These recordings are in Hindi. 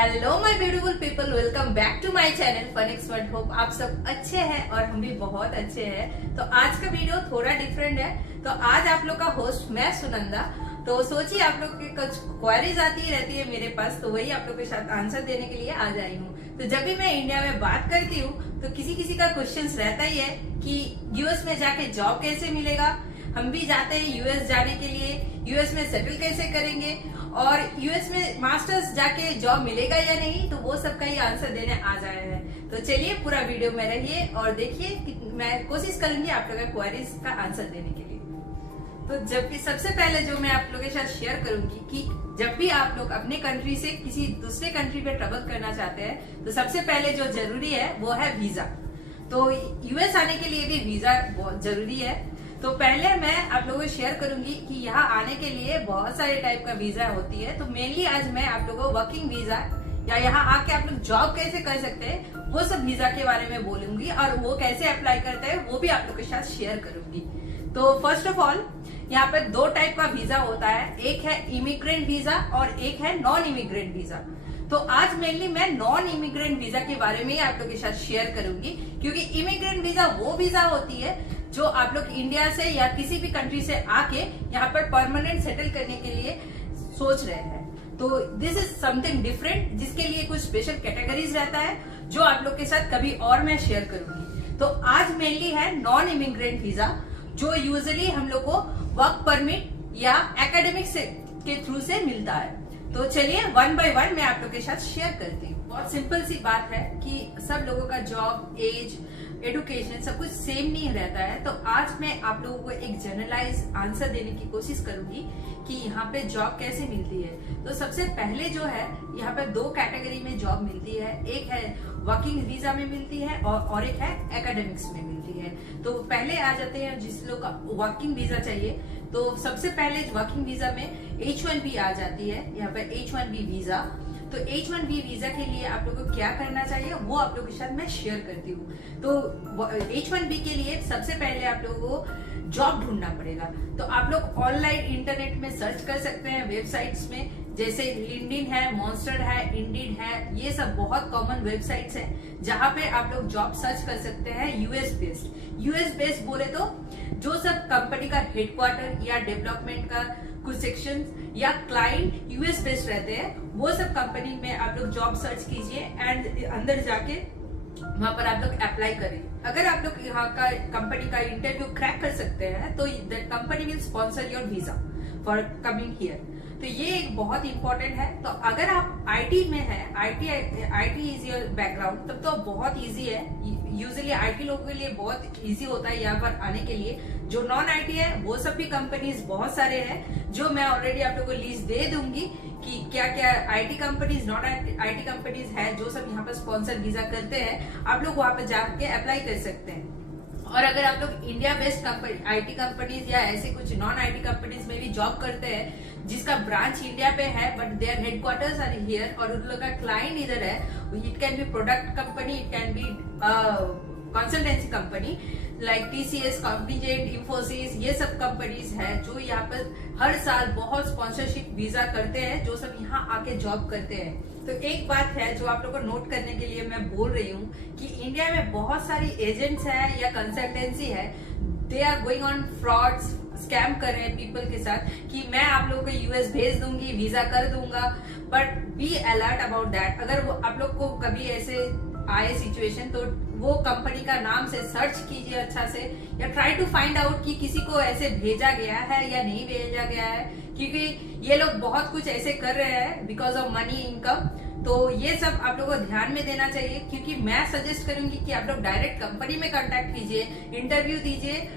Hello my beautiful people, welcome back to my channel fun expert. Hope आप सब अच्छे हैं और हम भी बहुत अच्छे हैं। तो आज का वीडियो थोड़ा डिफरेंट है। तो आज आप लोग का होस्ट मैं सुनंदा। तो सोचिए आप लोग की कुछ क्वेरीज आती रहती है मेरे पास, तो वही आप लोग के साथ आंसर देने के लिए आज आई हूँ। तो जब भी मैं इंडिया में बात करती हूँ तो किसी किसी का क्वेश्चन रहता ही है कि यूएस में जाके जॉब कैसे मिलेगा। हम भी जाते हैं यूएस जाने के लिए, यूएस में सेटल कैसे करेंगे और यूएस में मास्टर्स जाके जॉब मिलेगा या नहीं। तो वो सब का ही आंसर देने आ जाए हैं। तो चलिए पूरा वीडियो में रहिए और देखिए कि मैं कोशिश करूंगी आप लोगों के क्वेरीज का आंसर देने के लिए। तो जब भी सबसे पहले जो मैं आप लोगों के साथ शेयर करूंगी कि जब भी आप लोग अपने कंट्री से किसी दूसरे कंट्री पे ट्रेवल करना चाहते हैं तो सबसे पहले जो जरूरी है वो है वीजा। तो यूएस आने के लिए भी वीजा बहुत जरूरी है। तो पहले मैं आप लोगों को शेयर करूंगी कि यहाँ आने के लिए बहुत सारे टाइप का वीजा होती है। तो मेनली आज मैं आप लोगों को वर्किंग वीजा या यहाँ आके आप लोग जॉब कैसे कर सकते हैं वो सब वीजा के बारे में बोलूंगी और वो कैसे अप्लाई करते हैं वो भी आप लोग के साथ शेयर करूंगी। तो फर्स्ट ऑफ ऑल यहाँ पे दो टाइप का वीजा होता है, एक है इमिग्रेंट वीजा और एक है नॉन इमिग्रेंट वीजा। तो आज मेनली मैं नॉन इमिग्रेंट वीजा के बारे में ही आप लोग के साथ शेयर करूंगी, क्योंकि इमिग्रेंट वीजा वो वीजा होती है जो आप लोग इंडिया से या किसी भी कंट्री से आके यहाँ पर परमानेंट सेटल करने के लिए सोच रहे हैं। तो दिस इज समथिंग डिफरेंट, जिसके लिए कुछ स्पेशल कैटेगरीज रहता है जो आप लोग के साथ कभी और मैं शेयर करूंगी। तो आज मेनली है नॉन इमिग्रेंट वीजा, जो यूजुअली हम लोग को वर्क परमिट या एकेडमिक के थ्रू से मिलता है। तो चलिए वन बाय वन मैं आप लोग के साथ शेयर करती हूँ। बहुत सिंपल सी बात है कि सब लोगों का जॉब, एज, एडुकेशन सब कुछ सेम नहीं रहता है। तो आज मैं आप लोगों को एक जनरलाइज आंसर देने की कोशिश करूंगी कि यहाँ पे जॉब कैसे मिलती है। तो सबसे पहले जो है यहाँ पे दो कैटेगरी में जॉब मिलती है, एक है वर्किंग वीजा में मिलती है और एक है एकेडमिक्स में मिलती है। तो पहले आ जाते हैं जिस लोग का वर्किंग वीजा चाहिए। तो सबसे पहले वर्किंग वीजा में H1B आ जाती है, यहाँ पे H1B वीजा। तो H1B वीजा के लिए आप लोगों को क्या करना चाहिए वो आप लोगों के साथ मैं शेयर करती हूँ। तो H1B के लिए सबसे पहले आप लोगों को जॉब ढूंढना पड़ेगा। तो आप लोग ऑनलाइन इंटरनेट में सर्च कर सकते हैं वेबसाइट्स में, जैसे लिंक्डइन है, मॉन्स्टर है, इंडीड है। ये सब बहुत कॉमन वेबसाइट्स हैं जहाँ पे आप लोग जॉब सर्च कर सकते हैं यूएस बेस्ड बोले तो जो सब कंपनी का हेडक्वार्टर या डेवलपमेंट का कुछ सेक्शन या क्लाइंट यूएस बेस्ड रहते हैं, वो सब कंपनी में आप लोग जॉब सर्च कीजिए एंड अंदर जाके वहां पर आप लोग अप्लाई करें। अगर आप लोग यहाँ का कंपनी का इंटरव्यू क्रैक कर सकते हैं तो the company will sponsor your visa for coming here. तो ये एक बहुत इंपॉर्टेंट है। तो अगर आप आईटी में है, आईटी इज योर बैकग्राउंड, तब तो बहुत इजी है। यूजुअली आईटी लोगों के लिए बहुत इजी होता है यहाँ पर आने के लिए। जो नॉन आईटी है वो सब भी कंपनीज बहुत सारे हैं, जो मैं ऑलरेडी आप लोगों को लिस्ट दे दूंगी कि क्या क्या IT companies, non IT companies है जो सब यहाँ पर स्पॉन्सर वीजा करते हैं। आप लोग वहां पर जाके अप्लाई कर सकते हैं। और अगर आप लोग इंडिया बेस्ड आईटी कंपनीज या ऐसे कुछ नॉन आईटी कंपनीज में भी जॉब करते हैं जिसका ब्रांच इंडिया पे है but their headquarters are here और उन लोग का क्लाइंट इधर है, it can be product company, it can be consultancy company like TCS, Contingent, Infosys, ये सब कंपनीज है जो यहाँ पर हर साल बहुत स्पॉन्सरशिप वीजा करते हैं, जो सब यहाँ आके जॉब करते हैं। तो एक बात है जो आप लोग को नोट करने के लिए मैं बोल रही हूँ कि इंडिया में बहुत सारी एजेंट्स है या कंसल्टेंसी है, they are going on frauds, scam कर रहे हैं पीपल के साथ कि मैं आप लोगों को यूएस भेज दूंगी, वीजा कर दूंगा। But be alert about that. अगर वो आप लोग को कभी ऐसे आए सिचुएशन तो वो कंपनी का नाम से सर्च कीजिए अच्छा से, या ट्राई टू फाइंड आउट कि किसी को ऐसे भेजा गया है या नहीं भेजा गया है, क्योंकि ये लोग बहुत कुछ ऐसे कर रहे हैं बिकॉज ऑफ मनी इनकम। तो ये सब आप लोगों को ध्यान में देना चाहिए, क्योंकि मैं सजेस्ट करूंगी कि आप लोग डायरेक्ट कंपनी में कांटेक्ट कीजिए, इंटरव्यू दीजिए,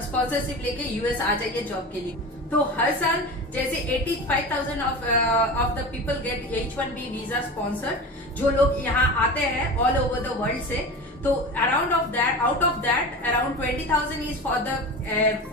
स्पॉन्सरशिप लेके यूएस आ जाइए जॉब के लिए। तो हर साल जैसे 85,000 of the people get H1B visa sponsor, जो लोग यहाँ आते हैं ऑल ओवर द वर्ल्ड से। तो out of that around 20,000 is for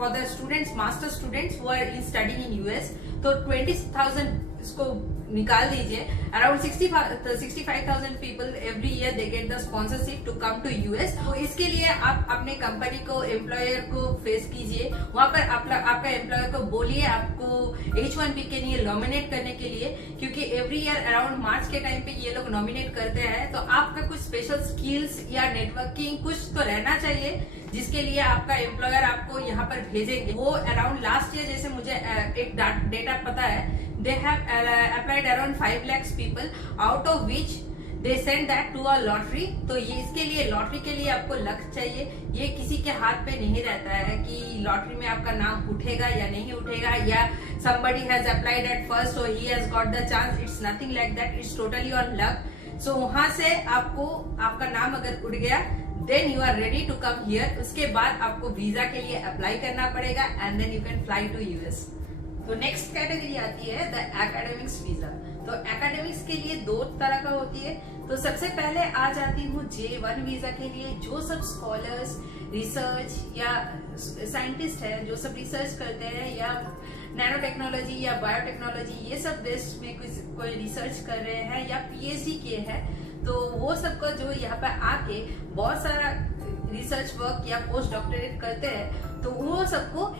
the students, master students who are in studying in US. तो 20,000 इसको निकाल दीजिए। Around 65,000 people every year they get the sponsorship to come to US. तो इसके लिए आप अपने कंपनी को, एम्प्लॉयर को फेस कीजिए, वहां पर आपका एम्प्लॉयर को बोलिए आपको H1B के लिए नॉमिनेट करने के लिए, क्योंकि एवरी ईयर अराउंड मार्च के टाइम पे ये लोग नॉमिनेट करते हैं। तो आपका कुछ स्पेशल स्किल्स या नेटवर्किंग कुछ तो रहना चाहिए जिसके लिए आपका एम्प्लॉयर आपको यहाँ पर भेजेंगे। वो अराउंड लास्ट ईयर, जैसे मुझे एक डेटा पता है, they have applied around 5 lakhs people, out of which they send that to a lottery। तो ये इसके लिए लॉटरी के लिए आपको लक चाहिए। ये किसी के हाथ पे नहीं रहता है कि लॉटरी में आपका नाम उठेगा या नहीं उठेगा, या somebody has applied at first so he has got the chance। It's nothing like that, it's totally on luck। so वहां से आपको आपका नाम अगर उठ गया, then you are ready to come here. उसके बाद आपको वीजा के लिए अप्लाई करना पड़ेगा and then you can fly to US. तो नेक्स्ट कैटेगरी आती है द एकेडमिक्स वीजा। तो एकेडमिक्स के लिए 2 तरह का होती है। तो सबसे पहले आ जाती हूँ J1 वीजा के लिए। जो सब स्कॉलर्स, रिसर्च या साइंटिस्ट है, जो सब रिसर्च करते हैं या नैनो टेक्नोलॉजी या बायोटेक्नोलॉजी ये सब बेस्ड में कोई रिसर्च कर रहे हैं या पीएचडी किए हैं, तो वो सबको जो यहाँ पे आके बहुत सारा रिसर्च वर्क या पोस्ट डॉक्टरेट करते हैं, तो वो सबको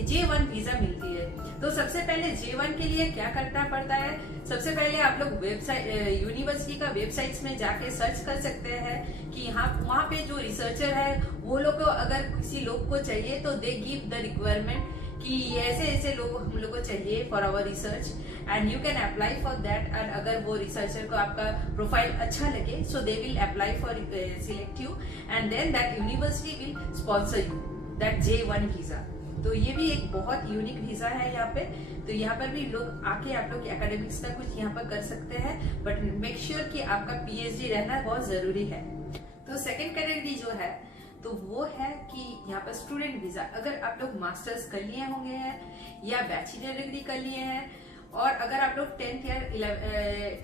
J1 वीजा मिलती है। तो सबसे पहले J1 के लिए क्या करना पड़ता है, सबसे पहले आप लोग वेबसाइट, यूनिवर्सिटी का वेबसाइट्स में जाके सर्च कर सकते हैं कि यहाँ वहाँ पे जो रिसर्चर है वो लोग को अगर किसी लोग को चाहिए तो दे गिव द रिक्वायरमेंट कि ऐसे ऐसे लोग हम लोग को चाहिए for our research and you can apply for that. And अगर वो रिसर्चर को आपका प्रोफाइल अच्छा लगे, so they will apply for select you and then that university will sponsor you that J1 visa. तो ये भी एक बहुत यूनिक वीजा है यहाँ पे। तो यहाँ पर भी लोग आके आप लोग एकेडमिक्स का कुछ यहाँ पर कर सकते हैं, बट मेक श्योर कि आपका पीएचडी रहना बहुत जरूरी है। तो सेकंड कैटेगरी जो है तो वो है कि यहाँ पर स्टूडेंट वीजा। अगर आप लोग मास्टर्स कर लिए होंगे हैं या बैचलर डिग्री कर लिए हैं, और अगर आप लोग 10th या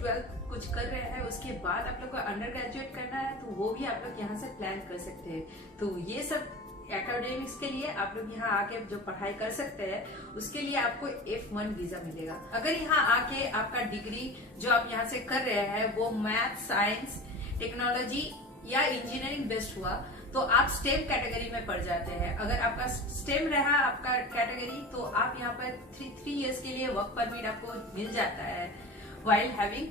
12th कुछ कर रहे हैं, उसके बाद आप लोग को अंडर ग्रेजुएट करना है, तो वो भी आप लोग यहाँ से प्लान कर सकते हैं। तो ये सब एकेडमिक्स के लिए आप लोग यहाँ आके जो पढ़ाई कर सकते हैं, उसके लिए आपको F1 वीजा मिलेगा। अगर यहाँ आके आपका डिग्री जो आप यहाँ से कर रहे हैं वो मैथ, साइंस, टेक्नोलॉजी या इंजीनियरिंग बेस्ड हुआ, तो आप स्टेम कैटेगरी में पड़ जाते हैं। अगर आपका स्टेम रहा आपका कैटेगरी, तो आप यहाँ पर 3 इयर्स के लिए वर्क परमिट आपको मिल जाता है while having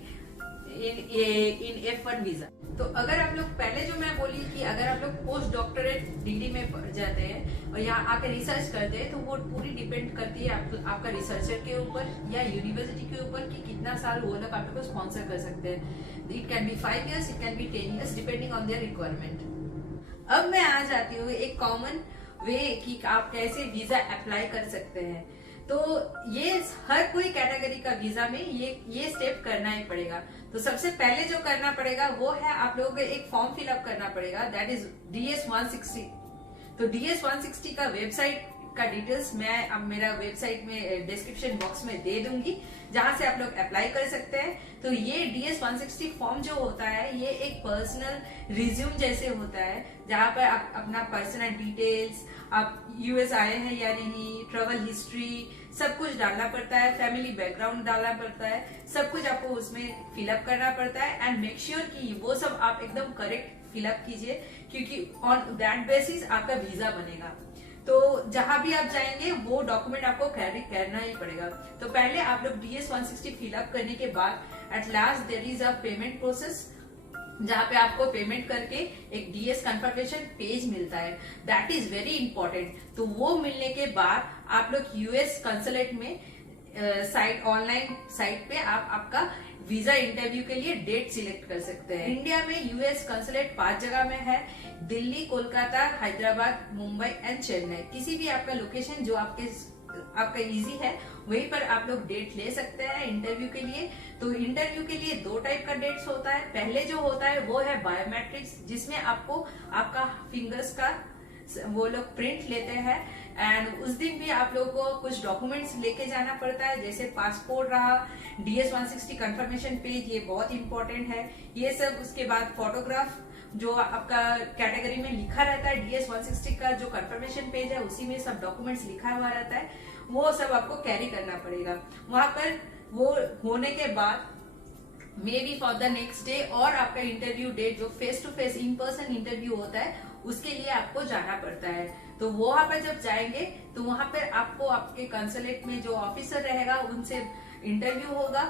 in F1 visa. तो अगर आप लोग पहले जो मैं बोली कि अगर आप लोग पोस्ट डॉक्टरेट डिग्री में पढ़ जाते हैं और यहाँ आके रिसर्च करते हैं, तो वो पूरी डिपेंड करती है आपका रिसर्चर के ऊपर या यूनिवर्सिटी के ऊपर कि कितना साल वो लोग आप लोग को स्पॉन्सर कर सकते हैं। It can B 5 years, it can B 10 years depending on their requirement. अब मैं आ जाती हूँ एक कॉमन वे कि आप कैसे वीजा अप्लाई कर सकते हैं। तो ये हर कोई कैटेगरी का वीजा में ये स्टेप करना ही पड़ेगा। तो सबसे पहले जो करना पड़ेगा वो है आप लोगों को एक फॉर्म फिलअप करना पड़ेगा, दैट इज DS-160। तो DS-160 का वेबसाइट का डिटेल्स मैं अब मेरा वेबसाइट में डिस्क्रिप्शन बॉक्स में दे दूंगी, जहां से आप लोग अप्लाई कर सकते हैं। तो ये DS-160 फॉर्म जो होता है ये एक पर्सनल रिज्यूम जैसे होता है, जहां पर आप अपना पर्सनल डिटेल्स, आप यूएस आए हैं या नहीं, ट्रेवल हिस्ट्री, सब कुछ डालना पड़ता है, फैमिली बैकग्राउंड डालना पड़ता है, सब कुछ आपको उसमें फिलअप करना पड़ता है। एंड मेक श्योर कि वो सब आप एकदम करेक्ट फिलअप कीजिए, क्योंकि ऑन दैट बेसिस आपका वीजा बनेगा। तो जहां भी आप जाएंगे वो डॉक्यूमेंट आपको कैरी करना ही पड़ेगा। तो पहले आप लोग DS-160 फिलअप करने के बाद at last there is a payment process, जहां पे आपको पेमेंट करके एक DS कंफर्मेशन पेज मिलता है, दैट इज वेरी इंपॉर्टेंट। तो वो मिलने के बाद आप लोग US कंसुलेट में साइट, ऑनलाइन साइट पे आप आपका वीजा इंटरव्यू के लिए डेट सिलेक्ट कर सकते हैं। इंडिया में US कंसुलेट 5 जगह में है, दिल्ली, कोलकाता, हैदराबाद, मुंबई एंड चेन्नई। किसी भी आपका लोकेशन जो आपका इजी है वहीं पर आप लोग डेट ले सकते हैं इंटरव्यू के लिए। तो इंटरव्यू के लिए 2 टाइप का डेट्स होता है। पहले जो होता है वो है बायोमेट्रिक्स, जिसमें आपको आपका फिंगर्स का वो लोग प्रिंट लेते हैं, एंड उस दिन भी आप लोगों को कुछ डॉक्यूमेंट्स लेके जाना पड़ता है, जैसे पासपोर्ट रहा, DS-160 कंफर्मेशन पेज, ये बहुत इंपॉर्टेंट है ये सब। उसके बाद फोटोग्राफ जो आपका कैटेगरी में लिखा रहता है, DS-160 का जो कंफर्मेशन पेज है उसी में सब डॉक्यूमेंट्स लिखा हुआ रहता है, वो सब आपको कैरी करना पड़ेगा। वहां पर वो होने के बाद maybe for the next day और आपका इंटरव्यू डेट जो face to face in person interview होता है उसके लिए आपको जाना पड़ता है। तो वहां पर जब जाएंगे तो वहां पर आपको आपके कंसुलेट में जो ऑफिसर रहेगा उनसे इंटरव्यू होगा।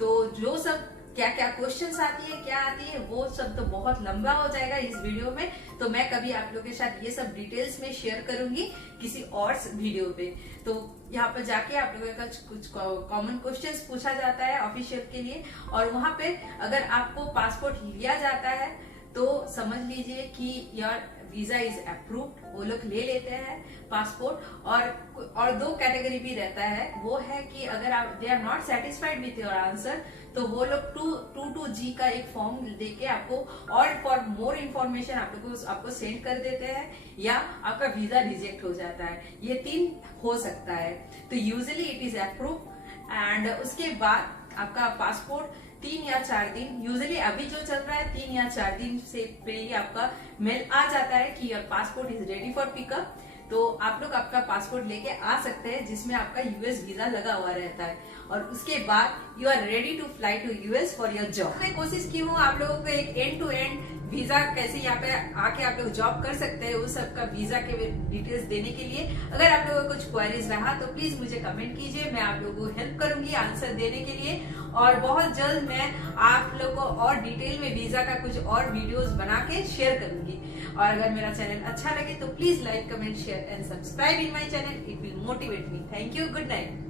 तो जो सब क्या क्या क्वेश्चंस आती है क्या आती है वो सब तो बहुत लंबा हो जाएगा इस वीडियो में, तो मैं कभी आप लोगों के साथ ये सब डिटेल्स में शेयर करूंगी किसी और वीडियो पे। तो यहाँ पर जाके आप लोगों का कुछ कॉमन क्वेश्चंस पूछा जाता है ऑफिशियल के लिए, और वहां पे अगर आपको पासपोर्ट लिया जाता है तो समझ लीजिए कि यार वीजा इज अप्रूव्ड, वो लोग ले लेते हैं पासपोर्ट। और दो कैटेगरी भी रहता है, वो है कि अगर आप they are not satisfied with your answer तो वो लोग 22G का एक फॉर्म देके आपको और फॉर मोर इन्फॉर्मेशन आपको सेंड कर देते हैं, या आपका वीजा रिजेक्ट हो जाता है। ये 3 हो सकता है। तो usually it is approve and उसके बाद आपका पासपोर्ट 3 या 4 दिन, यूजुअली अभी जो चल रहा है 3 या 4 दिन से पहले आपका मेल आ जाता है कि your passport is ready for pickup. तो आप लोग आपका पासपोर्ट लेके आ सकते हैं जिसमें आपका यूएस वीजा लगा हुआ रहता है, और उसके बाद you are ready to fly to US for your job. मैं कोशिश की हूँ आप लोगों को एक एंड टू एंड वीजा कैसे यहाँ पे आके आप लोग जॉब कर सकते हैं उस सबका वीजा के डिटेल्स देने के लिए। अगर आप लोगों को कुछ क्वेरीज रहा तो प्लीज मुझे कमेंट कीजिए, मैं आप लोगों को हेल्प करूंगी आंसर देने के लिए। और बहुत जल्द मैं आप लोगों को और डिटेल में वीजा का कुछ और वीडियोस बना के शेयर करूंगी। और अगर मेरा चैनल अच्छा लगे तो please like comment share and subscribe in my channel, it will motivate me. Thank you, good night.